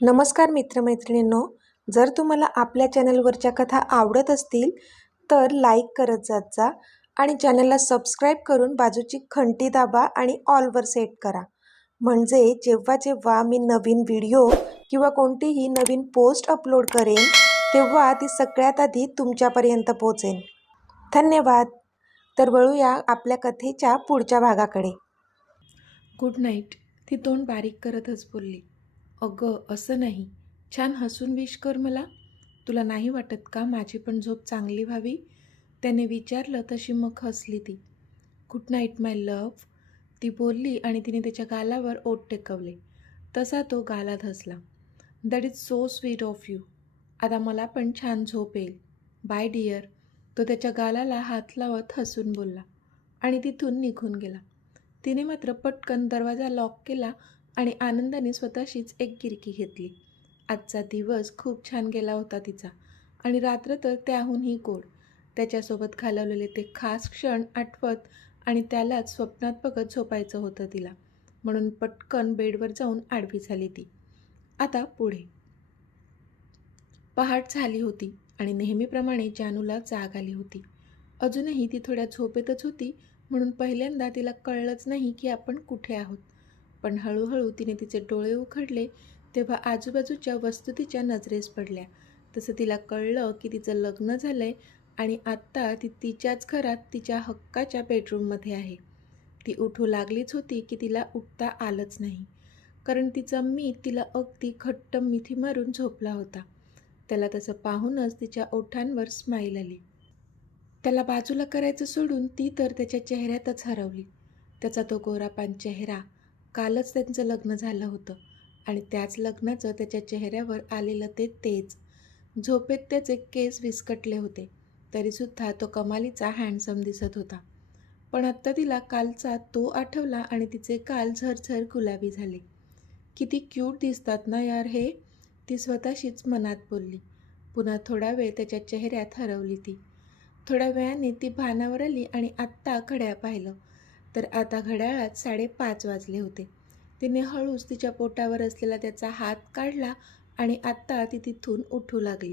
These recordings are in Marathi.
नमस्कार मित्रमैत्रिणींनो, जर तुम्हाला आपल्या चॅनलवरच्या कथा आवडत असतील तर लाईक करत जात जा आणि चॅनलला सबस्क्राईब करून बाजूची घंटी दाबा आणि ऑलवर सेट करा. म्हणजे जेव्हा जेव्हा मी नवीन व्हिडिओ किंवा कोणतीही नवीन पोस्ट अपलोड करेन तेव्हा ती सगळ्यात आधी तुमच्यापर्यंत पोहोचेल. धन्यवाद. तर वळूया आपल्या कथेच्या पुढच्या भागाकडे. Good night. ती तोंड बारीक करतच बोलली. अगं असं नाही, छान हसून विश कर मला. तुला नाही वाटत का माझी पण झोप चांगली व्हावी? त्याने विचारलं तशी मग हसली ती. गुड नाईट माय लव्ह, ती बोलली आणि तिने त्याच्या गालावर ओठ टेकवले. तसा तो गालात हसला. That is so sweet of you. आता मला पण छान झोप येईल. बाय डिअर, तो त्याच्या गालाला हात लावत हसून बोलला आणि तिथून निघून गेला. तिने मात्र पटकन दरवाजा लॉक केला आणि आनंदाने स्वतःशीच एक गिरकी घेतली. आजचा दिवस खूप छान गेला होता तिचा आणि रात्र तर त्याहूनही गोड. त्याच्यासोबत घालवलेले ते खास क्षण आठवत आणि त्यालाच स्वप्नात बघत झोपायचं होतं तिला. म्हणून पटकन बेडवर जाऊन आडवी झाली ती. आता पुढे. पहाट झाली होती आणि नेहमीप्रमाणे जानूला जाग आली होती. अजूनही ती थोड्या झोपेतच होती, म्हणून पहिल्यांदा तिला कळलंच नाही की आपण कुठे आहोत. पण हळूहळू तिने तिचे डोळे उघडले तेव्हा आजूबाजूच्या वस्तू तिच्या नजरेस पडल्या. तसं तिला कळलं की तिचं लग्न झालंय आणि आत्ता ती तिच्याच घरात तिच्या हक्काच्या बेडरूममध्ये आहे. ती उठू लागलीच होती की तिला उठता आलंच नाही, कारण तिचा मीत तिला अगदी घट्ट मिठी मारून झोपला होता. त्याला तसं पाहूनच तिच्या ओठांवर स्माईल आली. त्याला बाजूला करायचं सोडून ती तर त्याच्या चेहऱ्यातच हरवली. त्याचा तो गोरापान चेहरा. कालच त्यांचं लग्न झालं होतं आणि त्याच लग्नाचं त्याच्या चेहऱ्यावर आलेलं ते तेज. झोपेत त्याचे केस विस्कटले होते, तरीसुद्धा तो कमालीचा हँडसम दिसत होता. पण आत्ता तिला कालचा तो आठवला आणि तिचे गाल झरझर गुलाबी झाले. किती क्यूट दिसतात ना यार हे, ती स्वतःशीच मनात बोलली. पुन्हा थोडा वेळ त्याच्या चेहऱ्यात हरवली ती. थोड्या वेळाने ती भानावर आली आणि आत्ता घड्याळ पाहिलं तर आता घड्याळात 5:30 वाजले होते. तिने हळूच तिच्या पोटावर असलेला त्याचा हात काढला आणि आत्ता ती तिथून उठू लागली.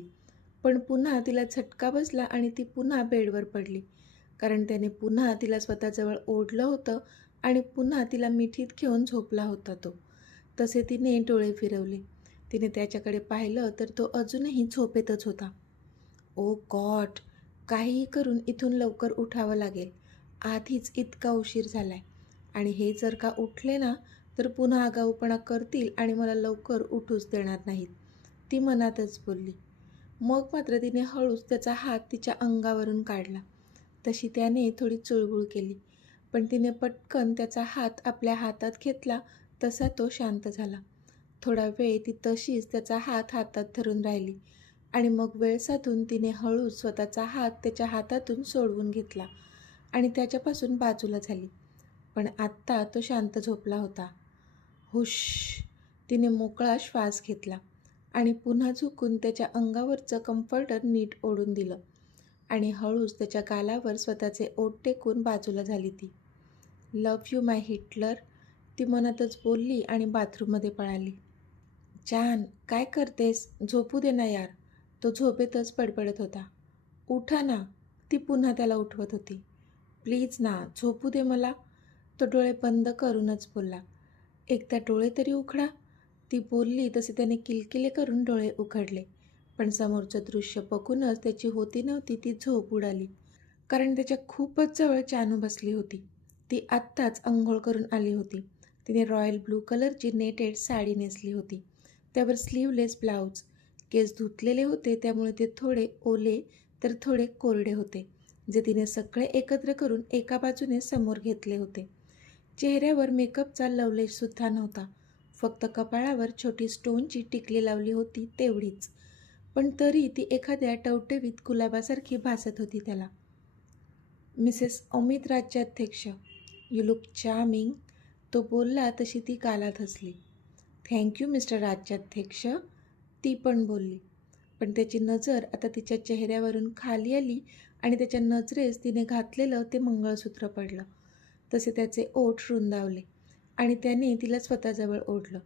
पण पुन्हा तिला झटका बसला आणि ती पुन्हा बेडवर पडली, कारण त्याने पुन्हा तिला स्वतःजवळ ओढलं होतं आणि पुन्हा तिला मिठीत घेऊन झोपला होता तो. तसे तिने डोळे फिरवले. तिने त्याच्याकडे पाहिलं तर तो अजूनही झोपेतच होता. ओ गॉड, काहीही करून इथून लवकर उठावं लागेल. आधीच इतका उशीर झालाय आणि हे जर का उठले ना तर पुन्हा आगाऊपणा करतील आणि मला लवकर उठूच देणार नाहीत, ती मनातच बोलली. मग मात्र तिने हळूच त्याचा हात तिच्या अंगावरून काढला. तशी त्याने थोडी चुळबुळ केली, पण तिने पटकन त्याचा हात आपल्या हातात घेतला तसा तो शांत झाला. थोडा वेळ ती तशीच त्याचा हात हातात धरून राहिली आणि मग वेळ साधून तिने हळूच स्वतःचा हात त्याच्या हातातून सोडवून घेतला आणि त्याच्यापासून बाजूला झाली. पण आत्ता तो शांत झोपला होता. हुश, तिने मोकळा श्वास घेतला आणि पुन्हा झुकून त्याच्या अंगावरचं कम्फर्टर नीट ओढून दिलं आणि हळूच त्याच्या गालावर स्वतःचे ओठ टेकून बाजूला झाली ती. लव्ह यू माय हिटलर, ती मनातच बोलली आणि बाथरूममध्ये पळाली. जान, काय करतेस? झोपू दे ना यार, तो झोपेतच बडबडत होता. उठा ना, ती पुन्हा त्याला उठवत होती. प्लीज ना, झोपू दे मला, तो डोळे बंद करूनच बोलला. एकदा डोळे तरी उघडा, ती बोलली तसे त्याने किलकिले करून डोळे उघडले. पण समोरचं दृश्य बघूनच त्याची होती नव्हती ती झोप उडाली, कारण त्याच्या खूपच जवळ जानू बसली होती. ती आत्ताच अंघोळ करून आली होती. तिने रॉयल ब्लू कलरची नेटेड साडी नेसली होती, त्यावर स्लीवलेस ब्लाऊज. केस धुतलेले होते त्यामुळे ते थोडे ओले तर थोडे कोरडे होते, जे तिने सगळे एकत्र करून एका बाजूने समोर घेतले होते. चेहऱ्यावर मेकअपचा लवलेशसुद्धा नव्हता, फक्त कपाळावर छोटी स्टोनची टिकली लावली होती तेवढीच. पण तरी ती एखाद्या टवटवीत गुलाबासारखी भासत होती त्याला. Mrs Amit Rajyadhyaksha, you look charming, तो बोलला तशी ती गालात हसली. थँक्यू मिस्टर राज्याध्यक्ष, ती पण बोलली. पण त्याची नजर आता तिच्या चेहऱ्यावरून खाली आली आणि त्याच्या नजरेस तिने घातलेलं ते मंगळसूत्र पडलं. तसे त्याचे ओठ रुंदावले आणि त्याने तिला स्वतःजवळ ओढलं.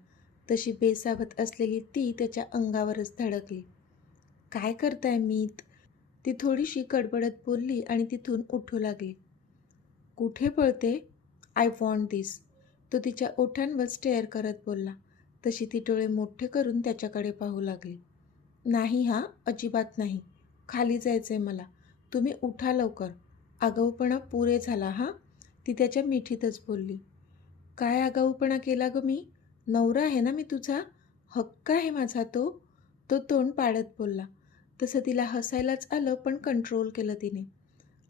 तशी बेसावत असलेली ती त्याच्या अंगावरच धडकली. काय करताय मीत? ती थोडीशी गडबडत बोलली आणि तिथून उठू लागली. कुठे पळते? आय वॉन्ट दिस. तो तिच्या ओठांवर स्टेअर करत बोलला. तशी ती डोळे मोठे करून त्याच्याकडे पाहू लागली. नाही हां, अजिबात नाही. खाली जायचंय मला. तुम्ही उठा लवकर. आगाऊपणा पुरे झाला हां, ती त्याच्या मिठीतच बोलली. काय आगाऊपणा केला गं मी? नवरा आहे ना मी तुझा. हक्क आहे माझा तो. तो तोंड पाडत बोलला. तसं तिला हसायलाच आलं, पण कंट्रोल केलं तिने.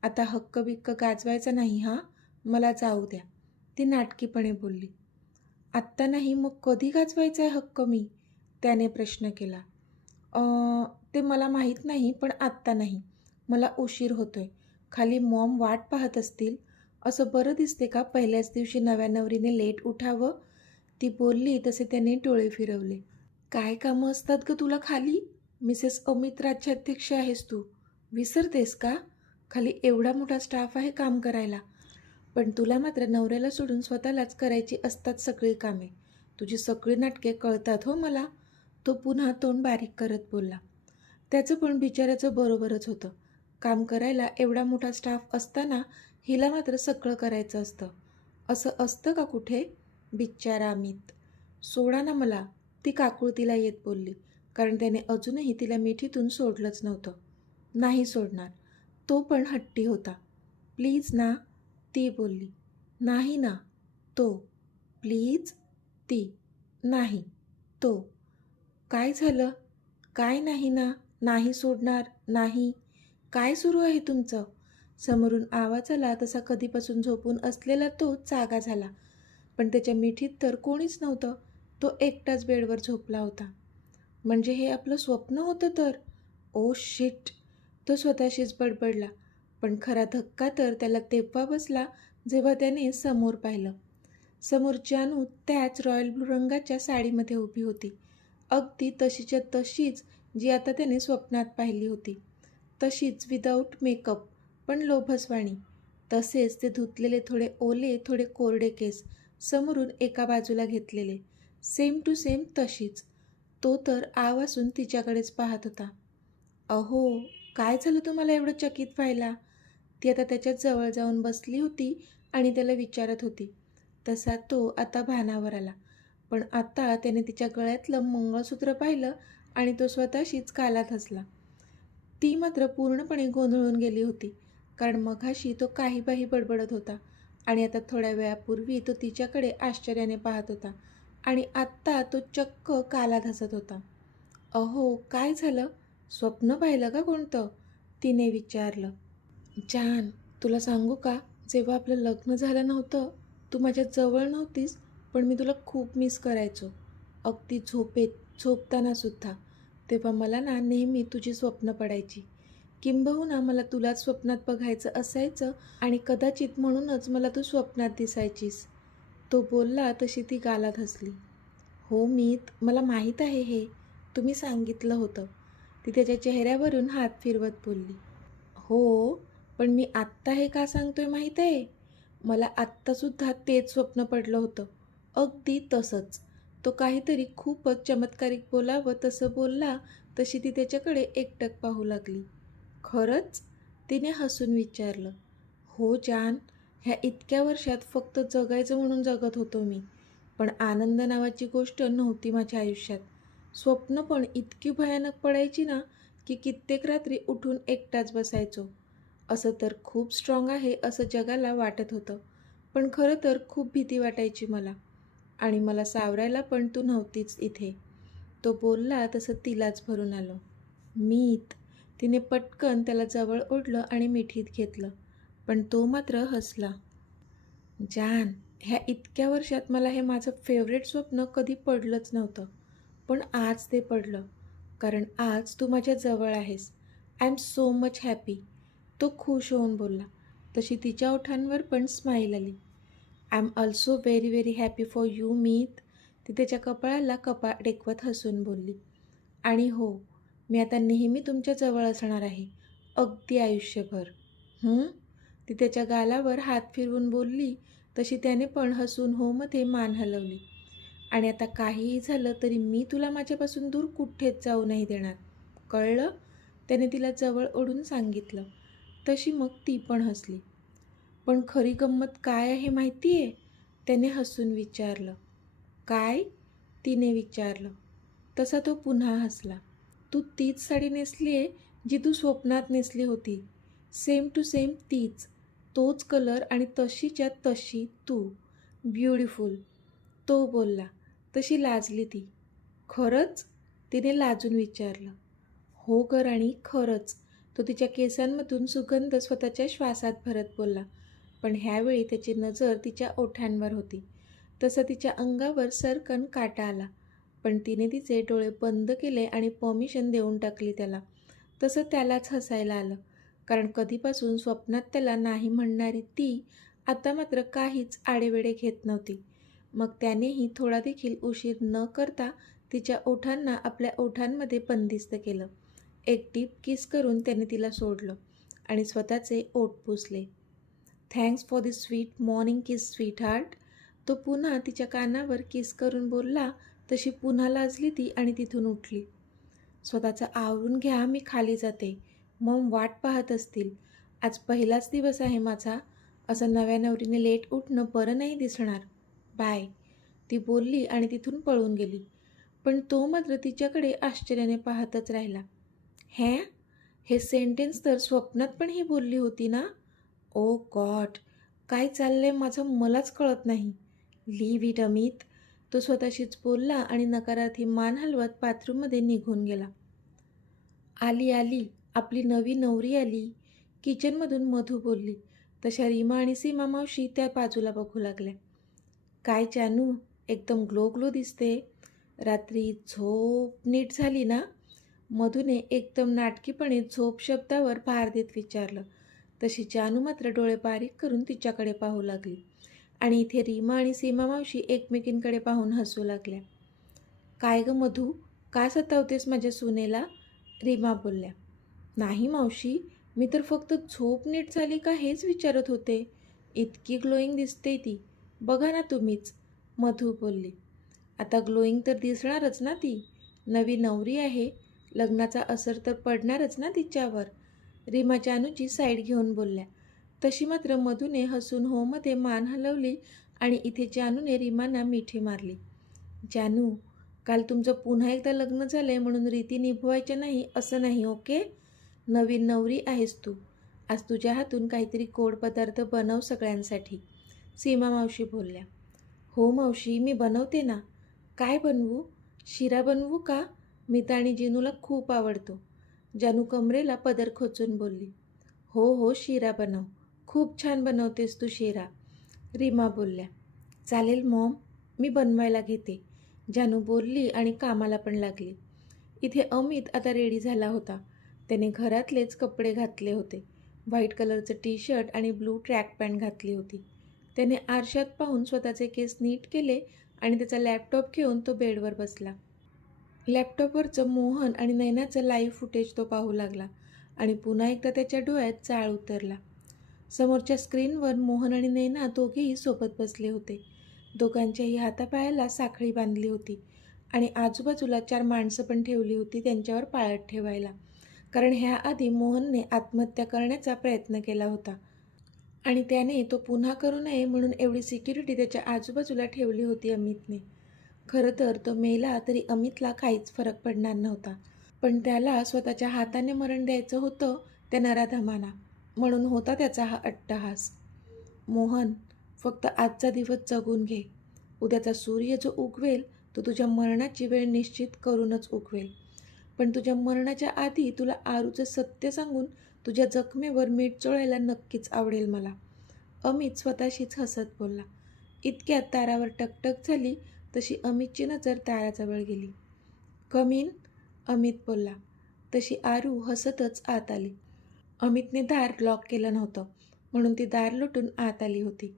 आता हक्क बिक्क गाजवायचा नाही हां, मला जाऊ द्या, ती नाटकीपणे बोलली. आत्ता नाही मग कधी गाजवायचा आहे हक्क मी? त्याने प्रश्न केला. ते मला माहीत नाही, पण आत्ता नाही. मला उशीर होतोय. खाली मॉम वाट पाहत असतील. असं बरं दिसते का पहिल्याच दिवशी नव्या नवरीने लेट उठावं? ती बोलली तसे त्याने डोळे फिरवले. काय कामं असतात गं तुला खाली? मिसेस अमित राज्याध्यक्ष आहेस तू. विसरतेस का? खाली एवढा मोठा स्टाफ आहे काम करायला. पण तुला मात्र नवऱ्याला सोडून स्वतःलाच करायची असतात सगळी कामे. तुझी सगळी नाटके कळतात हो मला. तो पुन्हा तोंड बारीक करत बोलला. त्याचं पण बिचाऱ्याचं बरोबरच होतं. काम करायला एवढा मोठा स्टाफ असताना हिला मात्र सगळं करायचं असतं. असं असतं का कुठे? बिचारा अमित. सोडा ना मला, ती काकुळतीला येत बोलली, कारण त्याने अजूनही तिला मिठीतून सोडलंच नव्हतं. नाही सोडणार. तो पण हट्टी होता. प्लीज ना, ती बोलली. नाही ना, तो. प्लीज, ती. नाही, तो. काय झालं? काय नाही ना, नाही सोडणार, नाही. काय सुरू आहे तुमचं? समोरून आवाज आला तसा कधीपासून झोपून असलेला तो जागा झाला. पण त्याच्या मिठीत तर कोणीच नव्हतं. तो एकटाच बेडवर झोपला होता. म्हणजे हे आपलं स्वप्न होतं तर? Oh shit! तो स्वतःशीच बडबडला. पण खरा धक्का तर त्याला तेव्हा बसला जेव्हा त्याने समोर पाहिलं. समोर जानू त्याच रॉयल ब्लू रंगाच्या साडीमध्ये उभी होती. अगदी तशीच्या तशीच जी आता त्याने स्वप्नात पाहिली होती. तशीच विदाऊट मेकअप, पण लोभसवाणी. तसेच ते धुतलेले थोडे ओले थोडे कोरडे केस समोरून एका बाजूला घेतलेले. सेम टू सेम तशीच. तो तर आवासून तिच्याकडेच पाहत होता. अहो, काय झालं तुम्हाला एवढं चकित व्हायला? ती आता त्याच्या जवळ जाऊन बसली होती आणि त्याला विचारत होती. तसा तो आता भानावर आला. पण आता त्याने तिच्या गळ्यातलं मंगळसूत्र पाहिलं आणि तो स्वतःशीच कालात हसला. ती मात्र पूर्णपणे गोंधळून गेली होती, कारण मघाशी तो काहीबाही बडबडत होता आणि आता थोड्या वेळापूर्वी तो तिच्याकडे आश्चर्याने पाहत होता आणि आत्ता तो चक्क कालात हसत होता. अहो, काय झालं? स्वप्न पाहिलं का कोणतं? तिने विचारलं. जान, तुला सांगू का, जेव्हा आपलं लग्न झालं नव्हतं तू माझ्या जवळ नव्हतीस, पण मी तुला खूप मिस करायचो. अगदी झोपताना सुद्धा. तेव्हा मला ना नेहमी तुझी स्वप्न पडायची. किंबहुना मला तुलाच स्वप्नात बघायचं असायचं आणि कदाचित म्हणूनच मला तू स्वप्नात दिसायचीस. तो बोलला तशी ती गालात हसली. हो मीत, मला माहीत आहे हे. तुम्ही सांगितलं होतं. ती त्याच्या चेहऱ्यावरून हात फिरवत बोलली. हो, पण मी आत्ता हे का सांगतोय माहीत आहे? मला आत्तासुद्धा तेच स्वप्न पडलं होतं. अगदी तसंच. तो काहीतरी खूपच चमत्कारिक बोलावं तसं बोलला तशी ती त्याच्याकडे एकटक पाहू लागली. खरंच? तिने हसून विचारलं. हो जान, ह्या इतक्या वर्षात फक्त जगायचं म्हणून जगत होतो मी. पण आनंद नावाची गोष्ट नव्हती माझ्या आयुष्यात. स्वप्न पण इतकी भयानक पडायची ना, की कित्येक रात्री उठून एकटाच बसायचो. असं तर खूप स्ट्रॉंग आहे असं जगाला वाटत होतं. पण खरं तर खूप भीती वाटायची मला. आणि मला सावरायला पण तू नव्हतीच इथे. तो बोलला तसं तिलाच भरून आलं. मीत. तिने पटकन त्याला जवळ ओढलं आणि मिठीत घेतलं. पण तो मात्र हसला. जान, ह्या इतक्या वर्षात मला हे माझं फेवरेट स्वप्न कधी पडलंच नव्हतं. पण आज ते पडलं. कारण आज तू माझ्या जवळ आहेस. I am so much happy. तो खुश होऊन बोलला. तशी तिच्या ओठांवर पण स्माईल आली. I am also very very happy for you Meet. ती त्याच्या कपाळाला कपाळ टेकवत हसून बोलली. आणि हो, मी आता नेहमी तुमच्या जवळ असणार आहे. अगदी आयुष्यभर. ती त्याच्या गालावर हात फिरवून बोलली तशी त्याने पण हसून हो मध्ये मान हलवली. आणि आता काहीही झालं तरी मी तुला माझ्यापासून दूर कुठेच जाऊ नाही देणार, कळलं? त्याने तिला जवळ ओढून सांगितलं. तशी मग ती पण हसली. पण खरी गंमत काय आहे माहिती आहे? त्याने हसून विचारलं. काय? तिने विचारलं. तसा तो पुन्हा हसला. तू तीच साडी नेसली आहे जी तू स्वप्नात नेसली होती. सेम टू सेम तीच, तोच कलर आणि तशीच्या तशी तू. ब्युटिफुल, तो बोलला. तशी लाजली ती. खरंच? तिने लाजून विचारलं. हो ग राणी, खरंच. तो तिच्या केसांमधून सुगंध स्वतःच्या श्वासात भरत बोलला. पण ह्यावेळी त्याची नजर तिच्या ओठांवर होती. तसं तिच्या अंगावर सरकन काटा आला. पण तिने तिचे डोळे बंद केले आणि परमिशन देऊन टाकली त्याला. तसं त्यालाच हसायला आलं. कारण कधीपासून स्वप्नात त्याला नाही म्हणणारी ती आता मात्र काहीच आडेवेडे घेत नव्हती. मग त्यानेही थोडा देखील उशीर न करता तिच्या ओठांना आपल्या ओठांमध्ये बंदिस्त केलं. एक डीप किस करून त्याने तिला सोडलं आणि स्वतःचे ओठ पुसले. Thanks for the sweet morning kiss sweetheart. तो पुन्हा तिच्या कानावर किस करून बोलला. तशी पुन्हा लाजली ती आणि तिथून उठली. स्वतःचं आवरून घ्या, मी खाली जाते. मॉम वाट पाहत असतील. आज पहिलाच दिवस आहे माझा. असं नव्या नवरीने लेट उठणं बरं नाही दिसणार. बाय, ती बोलली आणि तिथून पळून गेली. पण तो मात्र तिच्याकडे आश्चर्याने पाहतच राहिला. हे सेंटेन्स तर स्वप्नात पण ही बोलली होती ना? ओ गॉड, काय चाललंय माझं मलाच कळत नाही. लीव्ह इट अमित, तो स्वतःशीच बोलला आणि नकारार्थी मान हलवत बाथरूममध्ये निघून गेला. आली आपली नवी नवरी आली, किचनमधून मधू बोलली. तशा रीमा आणि सीमा मावशी त्या बाजूला बघू लागल्या. काय जानू, एकदम ग्लो ग्लो दिसते. रात्री झोप नीट झाली ना? मधूने एकदम नाटकीपणे झोप शब्दावर भार देत विचारलं. तशी जानू मात्र डोळे बारीक करून तिच्याकडे पाहू लागली. आणि इथे रीमा आणि सीमा मावशी एकमेकींकडे पाहून हसू लागल्या. काय गं मधू, का सतावतेस माझ्या सुनेला? रीमा बोलल्या. नाही मावशी, मी तर फक्त झोप नीट झाली का हेच विचारत होते. इतकी ग्लोईंग दिसते ती, बघा ना तुम्हीच, मधू बोलली. आता ग्लोईंग तर दिसणारच ना ती. नवी नवरी आहे, लग्नाचा असर तर पडणारच ना तिच्यावर. रीमा जानूची साईड घेऊन बोलल्या. तशी मात्र मधूने हसून होमध्ये मान हलवली आणि इथे जानूने रीमांना मिठी मारली. जानू, काल तुमचं पुन्हा एकदा लग्न झालंय म्हणून रीती निभवायच्या नाही असं नाही, ओके? नवीन नवरी आहेस तू. आज तुझ्या हातून काहीतरी गोड पदार्थ बनव सगळ्यांसाठी, सीमा मावशी बोलल्या. हो मावशी, मी बनवते ना. काय बनवू? शिरा बनवू का? मीता आणि जिनूला खूप आवडतो. जानू कमरेला पदर खोचून बोलली. हो शिरा बनव, खूप छान बनवतेस तू शिरा, रीमा बोलल्या. चालेल मॉम, मी बनवायला घेते, जानू बोलली आणि कामाला पण लागली. इथे अमित आता रेडी झाला होता. त्याने घरातलेच कपडे घातले होते. व्हाईट कलरचं टी शर्ट आणि ब्लू ट्रॅक पॅन्ट घातली होती. त्याने आरशात पाहून स्वतःचे केस नीट केले आणि त्याचा लॅपटॉप घेऊन तो बेडवर बसला. लॅपटॉपवरचं मोहन आणि नैनाचं लाईव्ह फुटेज तो पाहू लागला आणि पुन्हा एकदा त्याच्या डोळ्यात जाळ उतरला. समोरच्या स्क्रीनवर मोहन आणि नैना दोघेही सोबत बसले होते. दोघांच्याही हातापायाला साखळी बांधली होती आणि आजूबाजूला 4 माणसं पण ठेवली होती त्यांच्यावर पाळत ठेवायला. कारण ह्याआधी मोहनने आत्महत्या करण्याचा प्रयत्न केला होता आणि त्याने तो पुन्हा करू नये म्हणून एवढी सिक्युरिटी त्याच्या आजूबाजूला ठेवली होती अमितने. खरं तर तो मेला तरी अमितला काहीच फरक पडणार नव्हता. पण त्याला स्वतःच्या हाताने मरण द्यायचं होतं त्या नराधमाना, म्हणून होता त्याचा हा अट्टहास. मोहन, फक्त आजचा दिवस जगून घे. उद्याचा सूर्य जो उगवेल तो तुझ्या मरणाची वेळ निश्चित करूनच उगवेल. पण तुझ्या मरणाच्या आधी तुला आरूचं सत्य सांगून तुझ्या जखमेवर मीठ चोळायला नक्कीच आवडेल मला, अमित स्वतःशीच हसत बोलला. इतक्यात दारावर टकटक झाली. तशी अमितची नजर दाराजवळ गेली. कम इन, अमित बोलला. तशी आरू हसतच आत आली. अमितने दार लॉक केलं नव्हतं म्हणून ती दार लोटून आत आली होती.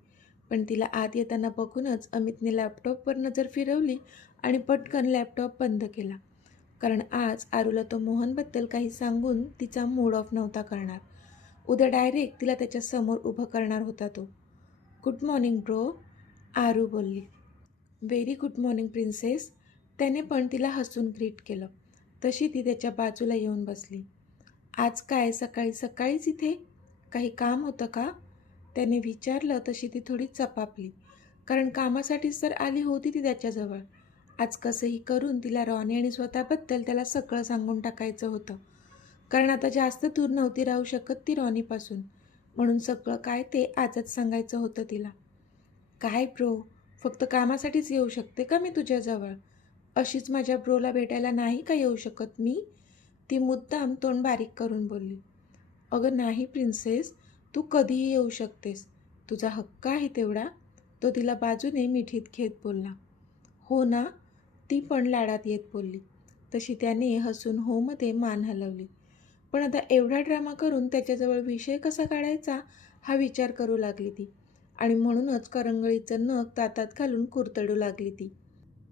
पण तिला आत येताना बघूनच अमितने लॅपटॉपवर नजर फिरवली आणि पटकन लॅपटॉप बंद केला. कारण आज आरूला तो मोहनबद्दल काही सांगून तिचा मूड ऑफ नव्हता करणार. उद्या डायरेक्ट तिला त्याच्यासमोर उभं करणार होता तो. गुड मॉर्निंग ब्रो, आरू बोलली. Very good morning princess. त्याने पण तिला हसून ग्रीट केलं. तशी ती त्याच्या बाजूला येऊन बसली. आज काय सकाळी सकाळीच इथे? काही काम होतं का? त्याने विचारलं. तशी ती थोडी चपापली, कारण कामासाठीच तर आली होती ती त्याच्याजवळ. आज कसंही करून तिला रॉनी आणि स्वतःबद्दल त्याला सगळं सांगून टाकायचं होतं, कारण आता जास्त दूर नव्हती राहू शकत ती रॉनीपासून. म्हणून सगळं काय ते आजच सांगायचं होतं तिला. काय ब्रो, फक्त कामासाठीच येऊ शकते का मी तुझ्याजवळ? अशीच माझ्या ब्रोला भेटायला नाही का येऊ शकत मी? ती मुद्दाम तोंड बारीक करून बोलली. अगं नाही प्रिन्सेस, तू कधीही येऊ शकतेस, तुझा हक्क आहे तेवढा. तो तिला बाजूने मिठीत घेत बोलला. हो ना, ती पण लाडात येत बोलली. तशी त्याने हसून होमध्ये मान हलवली. पण आता एवढा ड्रामा करून त्याच्याजवळ विषय कसा काढायचा हा विचार करू लागली ती. आणि म्हणूनच करंगळीचं नख दातात घालून कुरतडू लागली ती.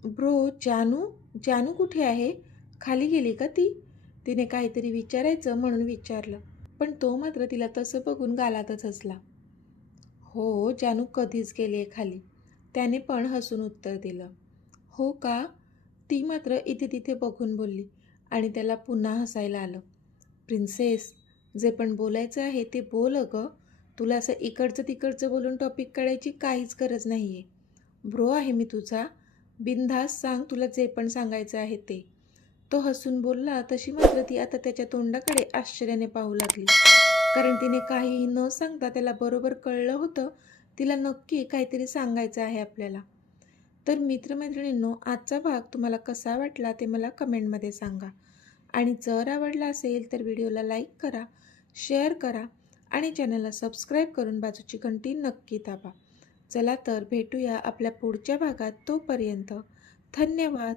ब्रो, जानू जानू कुठे आहे? खाली गेली का ती? तिने काहीतरी विचारायचं म्हणून विचारलं, पण तो मात्र तिला तसं बघून गालातच हसला. हो, जानू कधीच गेली खाली, त्याने पण हसून उत्तर दिलं. हो का? ती मात्र इथे तिथे बघून बोलली आणि त्याला पुन्हा हसायला आलं. प्रिन्सेस, जे पण बोलायचं आहे ते बोल अगं. तुला असं इकडचं तिकडचं बोलून टॉपिक काढायची काहीच गरज नाही आहे. ब्रो आहे मी तुझा, बिनधास्त सांग तुला जे पण सांगायचं आहे ते. तो हसून बोलला. तशी मात्र ती आता त्याच्या तोंडाकडे आश्चर्याने पाहू लागली, कारण तिने काहीही न सांगता त्याला बरोबर कळलं होतं तिला नक्की काहीतरी सांगायचं आहे आपल्याला. तर मित्रमैत्रिणींनो, आजचा भाग तुम्हाला कसा वाटला ते मला कमेंटमध्ये सांगा. आणि जर आवडला असेल तर व्हिडिओला लाईक करा, शेअर करा आणि चॅनलला सबस्क्राईब करून बाजूची घंटी नक्की दाबा. चला तर भेटूया आपल्या पुढच्या भागात. तोपर्यंत धन्यवाद.